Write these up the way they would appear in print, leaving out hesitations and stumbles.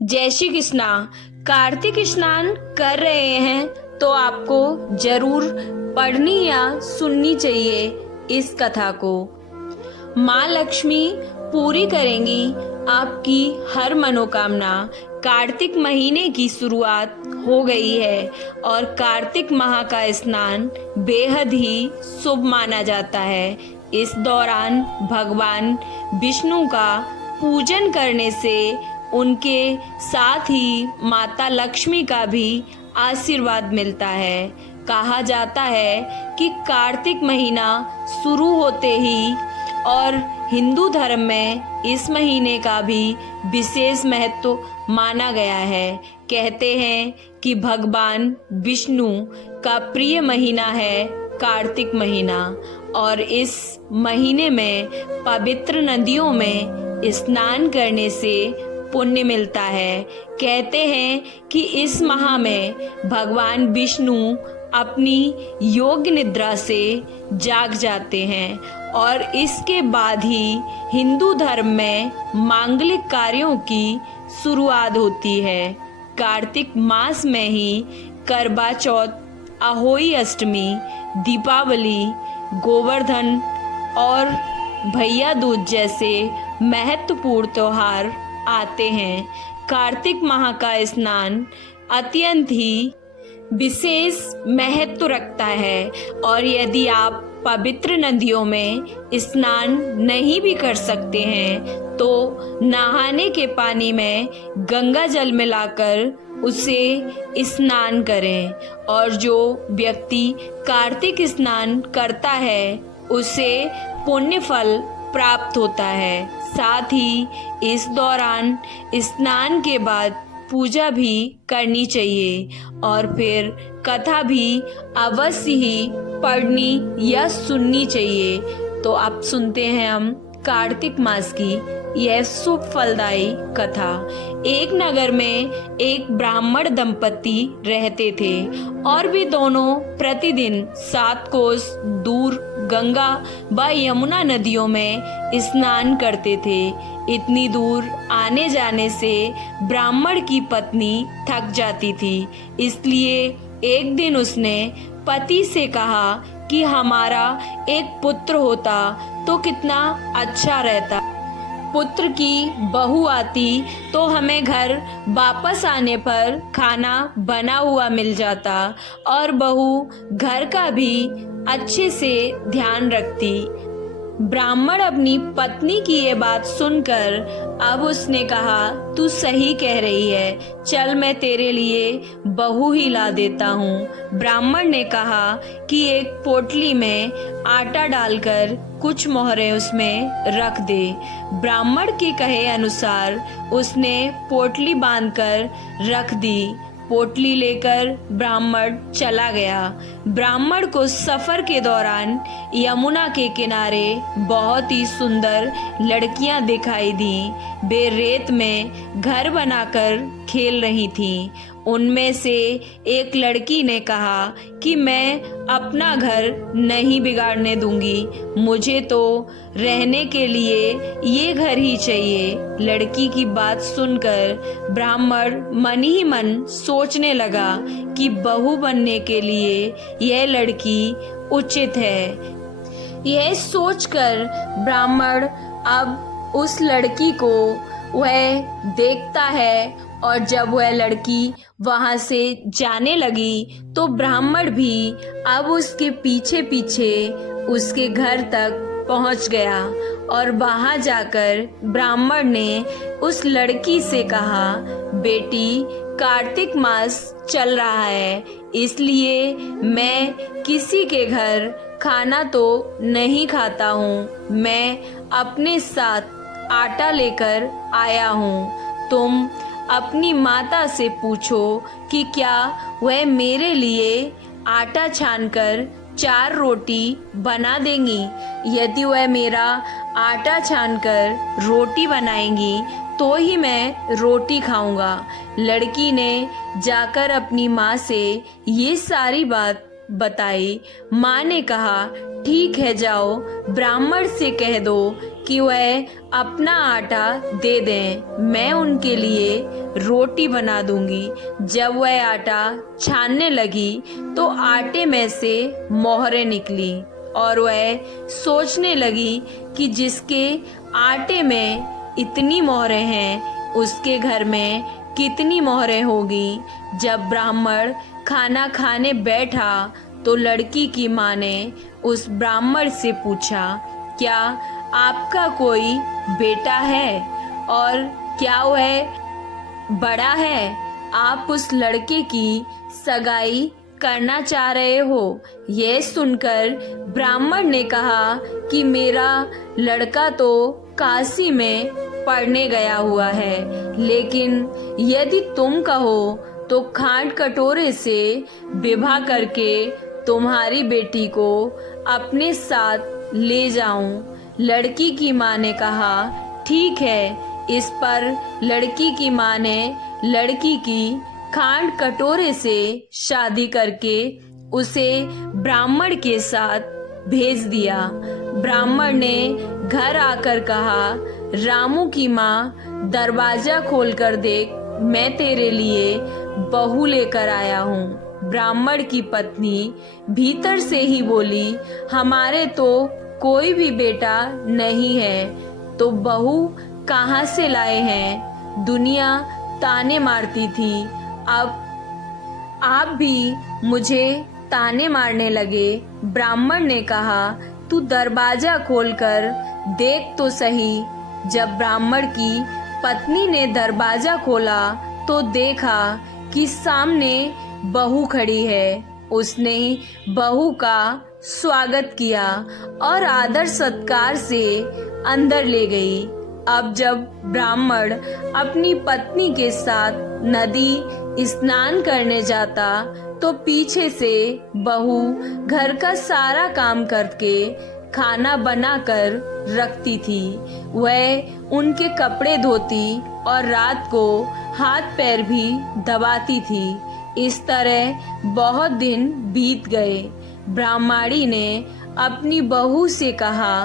जय श्री कृष्णा। कार्तिक स्नान कर रहे हैं तो आपको जरूर पढ़नी या सुननी चाहिए इस कथा को। माँ लक्ष्मी पूरी करेंगी आपकी हर मनोकामना। कार्तिक महीने की शुरुआत हो गई है और कार्तिक माह का स्नान बेहद ही शुभ माना जाता है। इस दौरान भगवान विष्णु का पूजन करने से उनके साथ ही माता लक्ष्मी का भी आशीर्वाद मिलता है। कहा जाता है कि कार्तिक महीना शुरू होते ही और हिंदू धर्म में इस महीने का भी विशेष महत्व माना गया है। कहते हैं कि भगवान विष्णु का प्रिय महीना है कार्तिक महीना और इस महीने में पवित्र नदियों में स्नान करने से पुण्य मिलता है। कहते हैं कि इस माह में भगवान विष्णु अपनी योग निद्रा से जाग जाते हैं और इसके बाद ही हिंदू धर्म में मांगलिक कार्यों की शुरुआत होती है। कार्तिक मास में ही करवा चौथ, अहोई अष्टमी, दीपावली, गोवर्धन और भैया दूज जैसे महत्वपूर्ण त्योहार आते हैं। कार्तिक माह का स्नान अत्यंत ही विशेष महत्व रखता है और यदि आप पवित्र नदियों में स्नान नहीं भी कर सकते हैं तो नहाने के पानी में गंगा जल मिलाकर उसे स्नान करें और जो व्यक्ति कार्तिक स्नान करता है उसे पुण्य फल प्राप्त होता है। साथ ही इस दौरान स्नान के बाद पूजा भी करनी चाहिए और फिर कथा भी अवश्य ही पढ़नी या सुननी चाहिए। तो आप सुनते हैं हम कार्तिक मास की यह शुभ फलदायी कथा। एक नगर में एक ब्राह्मण दंपति रहते थे और वे दोनों प्रतिदिन 7 कोस दूर गंगा व यमुना नदियों में स्नान करते थे। इतनी दूर आने जाने से ब्राह्मण की पत्नी थक जाती थी, इसलिए एक दिन उसने पति से कहा कि हमारा एक पुत्र होता तो कितना अच्छा रहता। पुत्र की बहू आती तो हमें घर वापस आने पर खाना बना हुआ मिल जाता और बहू घर का भी अच्छे से ध्यान रखती। ब्राह्मण अपनी पत्नी की ये बात सुनकर अब उसने कहा, तू सही कह रही है, चल मैं तेरे लिए बहू ही ला देता हूँ। ब्राह्मण ने कहा कि एक पोटली में आटा डालकर कुछ मोहरें उसमें रख दे। ब्राह्मण के कहे अनुसार उसने पोटली बांधकर रख दी। पोटली लेकर ब्राह्मण चला गया। ब्राह्मण को सफर के दौरान यमुना के किनारे बहुत ही सुंदर लड़कियां दिखाई दी। वे रेत में घर बनाकर खेल रही थीं। उनमें से एक लड़की ने कहा कि मैं अपना घर नहीं बिगाड़ने दूंगी, मुझे तो रहने के लिए ये घर ही चाहिए। लड़की की बात सुनकर ब्राह्मण मन ही मन सोचने लगा कि बहू बनने के लिए यह लड़की उचित है। यह सोचकर ब्राह्मण अब उस लड़की को वह देखता है और जब वह लड़की वहां से जाने लगी तो ब्राह्मण भी अब उसके पीछे पीछे उसके घर तक पहुंच गया और वहां जाकर ब्राह्मण ने उस लड़की से कहा, बेटी कार्तिक मास चल रहा है, इसलिए मैं किसी के घर खाना तो नहीं खाता हूँ, मैं अपने साथ आटा लेकर आया हूँ। तुम अपनी माता से पूछो कि क्या वह मेरे लिए आटा छानकर 4 रोटी बना देंगी। यदि वह मेरा आटा छानकर रोटी बनाएंगी तो ही मैं रोटी खाऊंगा। लड़की ने जाकर अपनी माँ से ये सारी बात बताई। माँ ने कहा, ठीक है, जाओ ब्राह्मण से कह दो कि वह अपना आटा दे दें, मैं उनके लिए रोटी बना दूंगी। जब वह आटा छानने लगी तो आटे में से मोहरें निकली और वह सोचने लगी कि जिसके आटे में इतनी मोहरें हैं उसके घर में कितनी मोहरें होगी। जब ब्राह्मण खाना खाने बैठा तो लड़की की माँ ने उस ब्राह्मण से पूछा, क्या आपका कोई बेटा है और क्या वह बड़ा है? आप उस लड़के की सगाई करना चाह रहे हो? यह सुनकर ब्राह्मण ने कहा कि मेरा लड़का तो काशी में पढ़ने गया हुआ है, लेकिन यदि तुम कहो तो खांड कटोरे से विवाह करके तुम्हारी बेटी को अपने साथ ले जाऊं। लड़की की माँ ने कहा, ठीक है। इस पर लड़की की माँ ने लड़की की खांड कटोरे से शादी करके उसे ब्राह्मण के साथ भेज दिया। ब्राह्मण ने घर आकर कहा, रामू की माँ, दरवाजा खोलकर देख, मैं तेरे लिए बहू लेकर आया हूँ। ब्राह्मण की पत्नी भीतर से ही बोली, हमारे तो कोई भी बेटा नहीं है, तो बहू कहाँ से लाए हैं? दुनिया ताने मारती थी, अब आप भी मुझे ताने मारने लगे। ब्राह्मण ने कहा, तू दरवाजा खोलकर देख तो सही। जब ब्राह्मण की पत्नी ने दरवाजा खोला तो देखा कि सामने बहू खड़ी है। उसने बहू का स्वागत किया और आदर सत्कार से अंदर ले गई। अब जब ब्राह्मण अपनी पत्नी के साथ नदी स्नान करने जाता तो पीछे से बहू घर का सारा काम करके खाना बनाकर रखती थी। वह उनके कपड़े धोती और रात को हाथ पैर भी दबाती थी। इस तरह बहुत दिन बीत गए। ब्राह्मणी ने अपनी बहू से कहा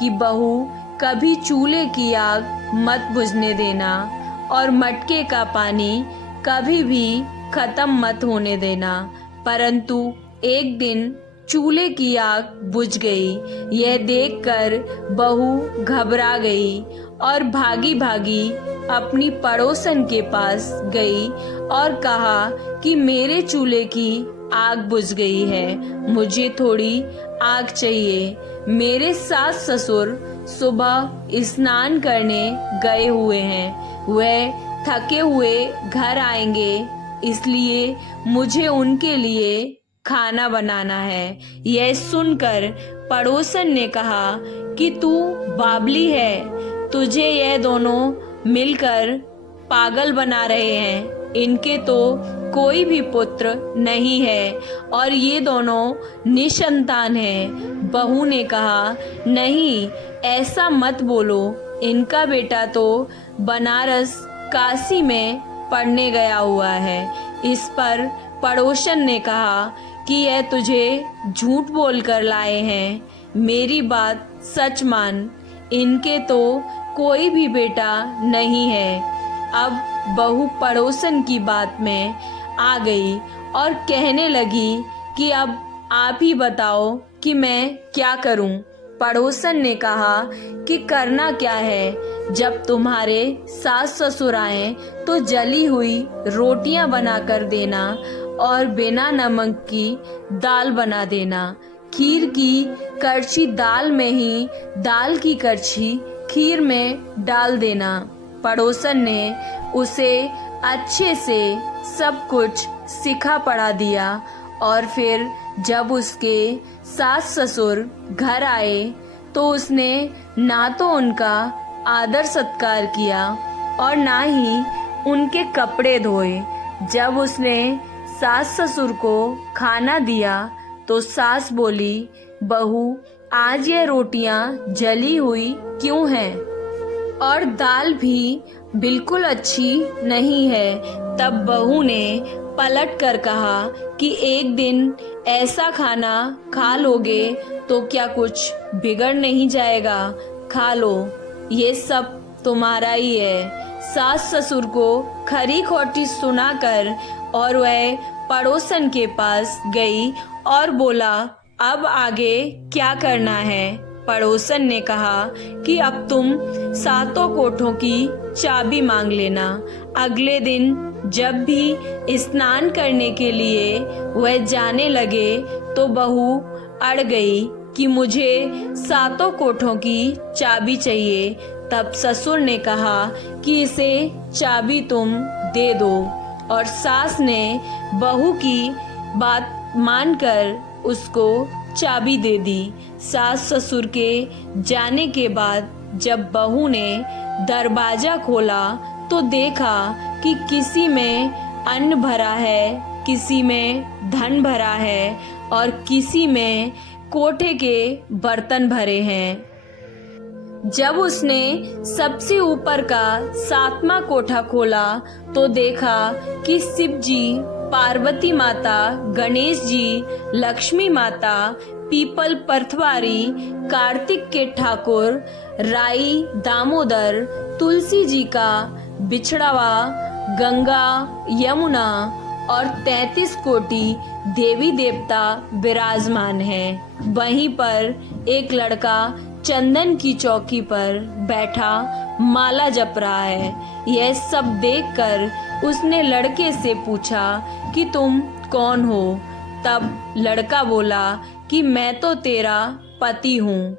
कि बहू, कभी चूल्हे की आग मत बुझने देना और मटके का पानी कभी भी खत्म मत होने देना। परंतु एक दिन चूल्हे की आग बुझ गई। यह देखकर बहू घबरा गई और भागी भागी अपनी पड़ोसन के पास गई और कहा कि मेरे चूल्हे की आग बुझ गई है, मुझे थोड़ी आग चाहिए। मेरे सास ससुर सुबह स्नान करने गए हुए हैं, वह थके हुए घर आएंगे, इसलिए मुझे उनके लिए खाना बनाना है। यह सुनकर पड़ोसन ने कहा कि तू बावली है, तुझे यह दोनों मिलकर पागल बना रहे हैं। इनके तो कोई भी पुत्र नहीं है और ये दोनों निसंतान हैं। बहू ने कहा, नहीं, ऐसा मत बोलो, इनका बेटा तो बनारस काशी में पढ़ने गया हुआ है। इस पर पड़ोसन ने कहा कि यह तुझे झूठ बोलकर लाए हैं, मेरी बात सच मान, इनके तो कोई भी बेटा नहीं है। अब बहू पड़ोसन की बात में आ गई और कहने लगी कि अब आप ही बताओ कि मैं क्या करूं। पड़ोसन ने कहा कि करना क्या है, जब तुम्हारे सास ससुर आए तो जली हुई रोटियां बनाकर देना और बिना नमक की दाल बना देना। खीर की करछी दाल में ही, दाल की करछी खीर में डाल देना। पड़ोसन ने उसे अच्छे से सब कुछ सिखा पढ़ा दिया और फिर जब उसके सास ससुर घर आए तो उसने ना तो उनका आदर सत्कार किया और ना ही उनके कपड़े धोए। जब उसने सास ससुर को खाना दिया तो सास बोली, बहू, आज ये रोटियां जली हुई क्यों हैं और दाल भी बिल्कुल अच्छी नहीं है। तब बहू ने पलट कर कहा कि एक दिन ऐसा खाना खा लोगे तो क्या कुछ बिगड़ नहीं जाएगा। खा लो, ये सब तुम्हारा ही है। सास ससुर को खरी खोटी सुनाकर और वह पड़ोसन के पास गई और बोला, अब आगे क्या करना है। पड़ोसन ने कहा कि अब तुम सातों कोठों की चाबी मांग लेना। अगले दिन जब भी स्नान करने के लिए वह जाने लगे तो बहू अड़ गई कि मुझे सातों कोठों की चाबी चाहिए। तब ससुर ने कहा कि इसे चाबी तुम दे दो, और सास ने बहू की बात मानकर उसको चाबी दे दी। सास ससुर के जाने के बाद जब बहू ने दरवाजा खोला तो देखा कि किसी में अन्न भरा है, किसी में धन भरा है और किसी में कोठे के बर्तन भरे हैं। जब उसने सबसे ऊपर का 7वां कोठा खोला तो देखा कि शिव जी, पार्वती माता, गणेश जी, लक्ष्मी माता, पीपल पर्थवारी, कार्तिक के ठाकुर, राई दामोदर, तुलसी जी का बिछड़वा, गंगा, यमुना और 33 कोटि देवी देवता विराजमान हैं। वहीं पर एक लड़का चंदन की चौकी पर बैठा माला जप रहा है। यह सब देखकर उसने लड़के से पूछा कि तुम कौन हो। तब लड़का बोला कि मैं तो तेरा पति हूँ।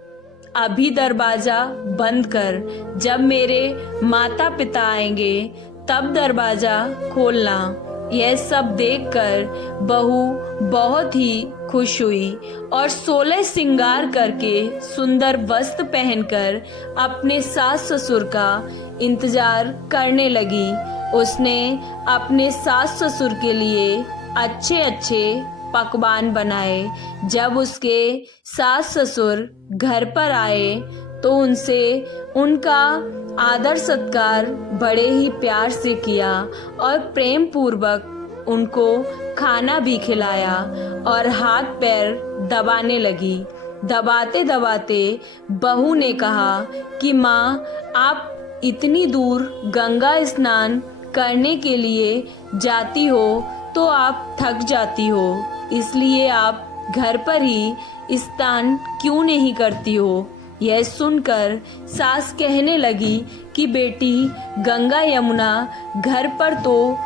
अभी दरवाजा बंद कर, जब मेरे माता पिता आएंगे तब दरवाजा खोलना। यह सब देखकर बहू बहुत ही खुश हुई और 16 श्रृंगार करके सुंदर वस्त्र पहनकर अपने सास ससुर का इंतजार करने लगी। उसने अपने सास ससुर के लिए अच्छे अच्छे पकवान बनाए। जब उसके सास ससुर घर पर आए तो उनसे उनका आदर सत्कार बड़े ही प्यार से किया और प्रेम पूर्वक उनको खाना भी खिलाया और हाथ पैर दबाने लगी। दबाते दबाते बहू ने कहा कि माँ, आप इतनी दूर गंगा स्नान करने के लिए जाती हो तो आप थक जाती हो, इसलिए आप घर पर ही स्नान क्यों नहीं करती हो। यह सुनकर सास कहने लगी कि बेटी, गंगा यमुना घर पर तो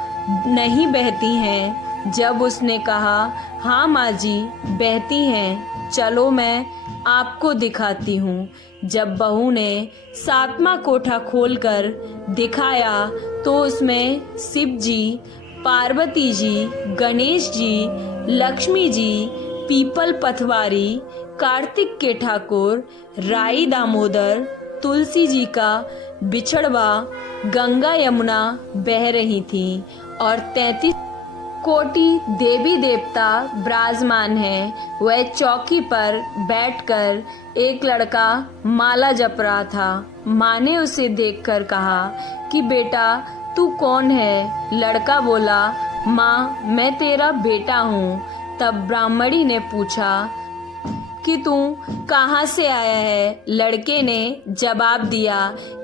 नहीं बहती हैं। जब उसने कहा, हाँ माँ जी, बहती हैं, चलो मैं आपको दिखाती हूँ। जब बहू ने 7वां कोठा खोलकर दिखाया तो उसमें शिव जी, पार्वती जी, गणेश जी, लक्ष्मी जी, पीपल पथवारी, कार्तिक के ठाकुर, राई दामोदर, तुलसी जी का बिछड़वा, गंगा यमुना बह रही थी और 33 कोटि देवी देवता विराजमान हैं। वह चौकी पर बैठकर एक लड़का माला जप रहा था। माँ ने उसे देखकर कहा कि बेटा, तू कौन है। लड़का बोला, माँ, मैं तेरा बेटा हूँ। तब ब्राह्मणी ने पूछा कि तू कहाँ से आया है। लड़के ने जवाब दिया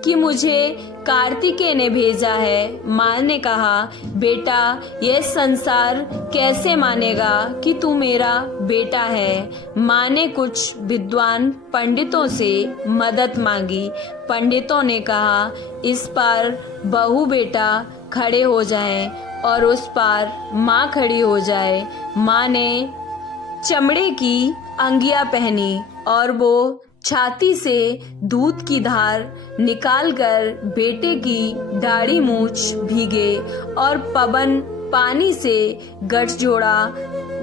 कि मुझे कार्तिकेय ने भेजा है। माँ ने कहा, बेटा, यह संसार कैसे मानेगा कि तू मेरा बेटा है। माँ ने कुछ विद्वान पंडितों से मदद मांगी। पंडितों ने कहा, इस पार बहू बेटा खड़े हो जाएं और उस पार माँ खड़ी हो जाए। माँ ने चमड़े की अंगिया पहनी और वो छाती से दूध की धार निकालकर बेटे की दाढ़ी मूछ भीगे और पवन पानी से गठजोड़ा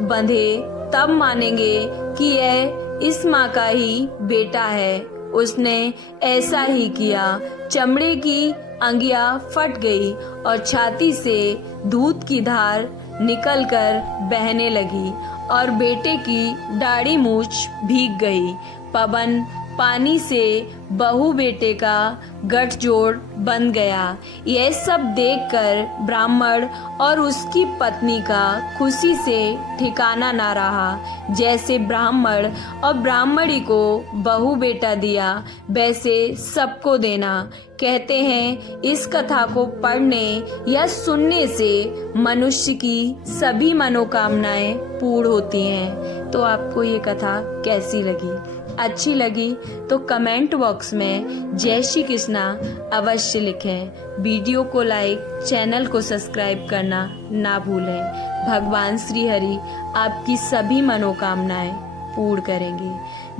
बंधे, तब मानेंगे कि यह इस माँ का ही बेटा है। उसने ऐसा ही किया। चमड़े की अंगिया फट गई और छाती से दूध की धार निकलकर बहने लगी और बेटे की दाढ़ी मूछ भीग गई। पवन पानी से बहू बेटे का गठजोड़ बन गया। यह सब देखकर ब्राह्मण और उसकी पत्नी का खुशी से ठिकाना ना रहा। जैसे ब्राह्मण और ब्राह्मणी को बहू बेटा दिया, वैसे सबको देना। कहते हैं इस कथा को पढ़ने या सुनने से मनुष्य की सभी मनोकामनाएं पूर्ण होती हैं। तो आपको ये कथा कैसी लगी? अच्छी लगी तो कमेंट बॉक्स में जय श्री कृष्णा अवश्य लिखें। वीडियो को लाइक, चैनल को सब्सक्राइब करना ना भूलें। भगवान श्री हरि आपकी सभी मनोकामनाएं पूर्ण करेंगे।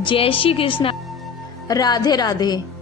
जय श्री कृष्णा। राधे राधे।